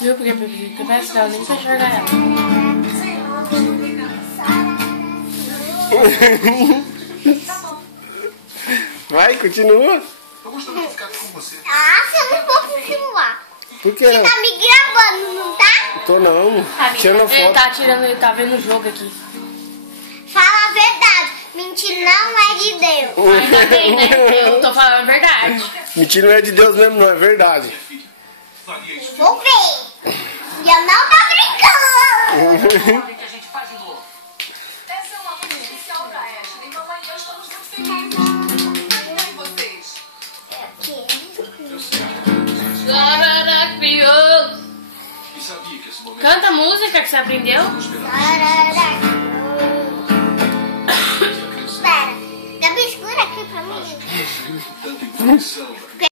Viu? Porque parece que ela nem tá enxergar ela. Vai, continua. Eu gostaria de ficar com você. Ah, você não pode continuar. Por quê? Você tá me gravando, não tá? Tô não. Tirando Ele foto. tá tirando, ele tá vendo o jogo aqui. Fala a verdade. Mentira não é de Deus. Ainda bem, né? Eu tô falando a verdade. Mentira não é de Deus mesmo, não. É verdade. Vou ver. E eu não tô brincando. O que a gente faz de novo? Essa é uma coisa especial pra Ashley. Mamãe e eu estamos muito felizes. E vocês? E sabia que esse momento Canta a música que você aprendeu. Espera. Dá uma escura aqui pra mim. tanta informação